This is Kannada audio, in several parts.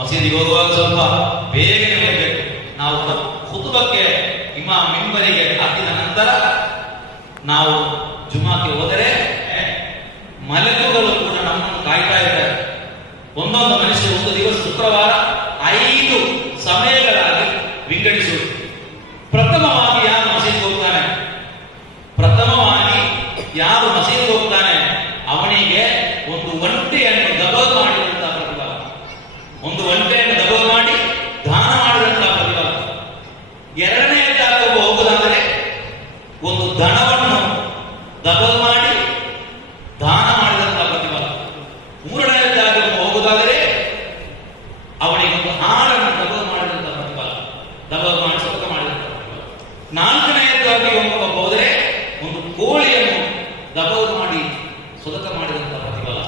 ಮಸೀದಿಗೆ ಹೋಗುವಾಗ ಸ್ವಲ್ಪ ಬೇಗನೆ ಹೋಗಬೇಕು. ನಾವು ಖುತುಬಕ್ಕೆ ಇಮಾಮ್ ಮಿಂಬರಿಗೆ ಹಾಕಿದ ನಂತರ ನಾವು ಜುಮಾಕ್ಕೆ ಹೋದರೆ ಮಲಕುಗಳು ಕೂಡ ನಮ್ಮನ್ನು ಕಾಯ್ತಾ ಇದ್ದಾರೆ. ಒಂದೊಂದು ಮನುಷ್ಯ ಒಂದು ದಿವಸ ಶುಕ್ರವಾರ 5 ಸಮಯಗಳಾಗಿ ವಿಂಗಡಿಸುವುದು. ಪ್ರಥಮವಾಗಿ ಯಾರು ಮಸೀದಿಗೆ ಹೋಗ್ತಾನೆ, ಅವನಿಗೆ ಒಂದು ಒಂಟೆಯನ್ನು ದಬಲ್ ಮಾಡಿದಂತಹ ಪ್ರತಿಫಲ, ಒಂದು ಒಂಟೆಯನ್ನು ದಬಲ್ ಮಾಡಿ ದಾನ ಮಾಡಿದಂತಹ ಪ್ರತಿಫಲ. ಎರಡನೆಯದಾಗಿ ಹೋಗುವುದಾದರೆ ಒಂದು ದನವನ್ನು ದಬಲ್ ಮಾಡಿ ದಾನ ಮಾಡಿದಂತಹ ಪ್ರತಿಫಲ. ಮೂರನೆಯದಾಗಿ ಹೋಗುವುದಾದರೆ ಅವನಿಗೆ ಒಂದು ಹಾಡನ್ನು ದಬಲ್ ಮಾಡಿದಂತಹ ಪ್ರತಿಫಲ, ದಬಲ್ ಮಾಡಿ ಸ್ವತಃ ಮಾಡಿದಂತಹ ಪ್ರತಿಫಲ. ನಾಲ್ಕನೆಯದಾಗಿ ಹೋದರೆ ಒಂದು ಕೋಳಿಯನ್ನು ದಬಲ್ ಮಾಡಿ ಸ್ವತಃ ಮಾಡಿದಂತಹ ಪ್ರತಿಫಲ.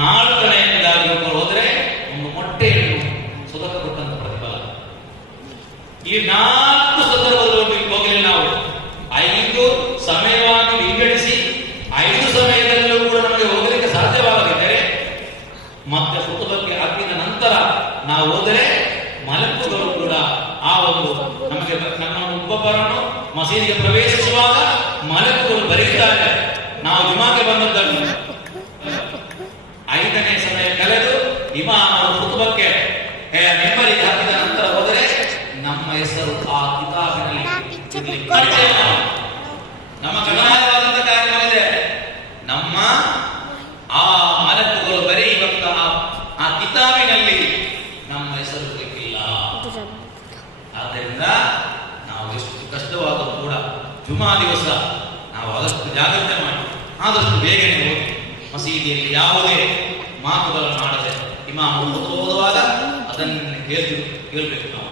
ನಾಲ್ಕನೆಯದಾಗಿ ಹೋದರೆ ಒಂದು ಮೊಟ್ಟೆಯನ್ನು ಸ್ವತಃ ಕೊಟ್ಟಂತಹ ಪ್ರತಿಫಲ. ಈ 4 ಸಂದರ್ಭದಲ್ಲಿ ಹೋಗಲಿ ನಾವು 5 ಸಮಯವಾಗಿ ವಿಂಗಡಿಸಿ 5 ಸಮಯದಲ್ಲೂ ಕೂಡ ನಮಗೆ ಹೋಗಲಿಕ್ಕೆ ಸಾಧ್ಯವಾಗದಿದ್ದರೆ ಮತ್ತೆ ಕುಟುಂಬಕ್ಕೆ ಹಾಕಿದ ನಂತರ ನಾವು ಹೋದರೆ ಮಲಕುಗಳು ಕೂಡ ಆ ಒಂದು ನಮಗೆ ನಮ್ಮ ಒಬ್ಬೊಬ್ಬರನ್ನು ಮಸೀದಿಗೆ ಪ್ರವೇಶಿಸುವಾಗ ಮಲಕುಗಳು ಬರೀತಾರೆ. ನಾವು ಜುಮಾಗೆ ಬಂದದ್ದನ್ನು 5ನೇ ಸಮಯ ಕಳೆದು ಇಮಾಮರು ಕುಟುಂಬಕ್ಕೆ ಮೆಂಬರಿಗೆ ಹಾಕಿದ ನಂತರ ಹೋದರೆ ನಮ್ಮ ಹೆಸರು ಆ ಕಿತಾಬಿನಲ್ಲಿ ನಮ್ಮ ಕಡ್ಡಾಯವಾದಂತಹ ಕಾರ್ಯವಿದೆ. ನಮ್ಮ ಆ ಮಲಕುಗಳು ಬರೆಯುವಂತಹ ಆ ಕಿತಾಬಿನಲ್ಲಿ ನಮ್ಮ ಹೆಸರು ಸಿಕ್ಕಿಲ್ಲ. ಆದ್ದರಿಂದ ನಾವು ಎಷ್ಟು ಕಷ್ಟವಾದರೂ ಕೂಡ ಜುಮಾ ದಿವಸ ನಾವು ಆದಷ್ಟು ಜಾಗ್ರತೆ ಮಾಡಿ ಆದಷ್ಟು ಬೇಗನೆ ಹೋಗಿ ಮಸೀದಿಯಲ್ಲಿ ಯಾವುದೇ ಮಾತುಗಳನ್ನು ಮಾಡದೆ ಇಮಾಮ್ ಓದುವಾಗ ಅದನ್ನು ಕೇಳಬೇಕು ನಾವು.